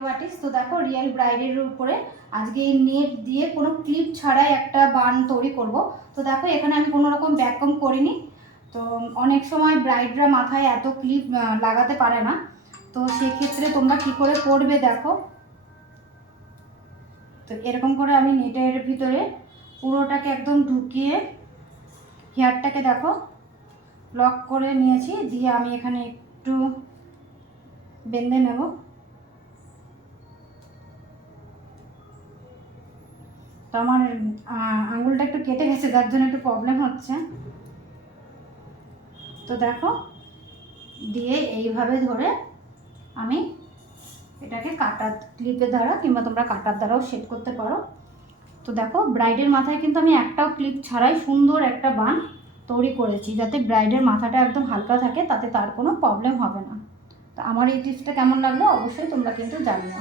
বাটিস তো দেখো রিয়েল ব্রাইডের উপরে আজকে এই নেট দিয়ে কোনো ক্লিপ ছাড়াই একটা বান তৈরি করব। তো দেখো এখানে আমি কোনো রকম ব্যাককম করিনি। তো অনেক সময় ব্রাইডরা মাথায় এত ক্লিপ লাগাতে পারে না, তো সেক্ষেত্রে তোমরা কি করে করবে দেখো। তো এরকম করে আমি নেটের ভিতরে পুরোটাকে একদম ঢুকিয়ে হেয়ারটাকে দেখো লক করে নিয়েছি, দিয়ে আমি এখানে একটু বেঁধে নেব। তো আমার আঙুলটা একটু কেটে গেছে, যার জন্য একটু প্রবলেম হচ্ছে। তো দেখো দিয়ে এইভাবে ধরে আমি এটাকে কাটার ক্লিপের দ্বারা কিংবা তোমরা কাটার দ্বারাও সেট করতে পারো। তো দেখো ব্রাইডের মাথায় কিন্তু আমি একটাও ক্লিপ ছাড়াই সুন্দর একটা বান তৈরি করেছি, যাতে ব্রাইডের মাথাটা একদম হালকা থাকে, তাতে তার কোনো প্রবলেম হবে না। তো আমার এই টিপসটা কেমন লাগলো অবশ্যই তোমরা কিন্তু জানিও।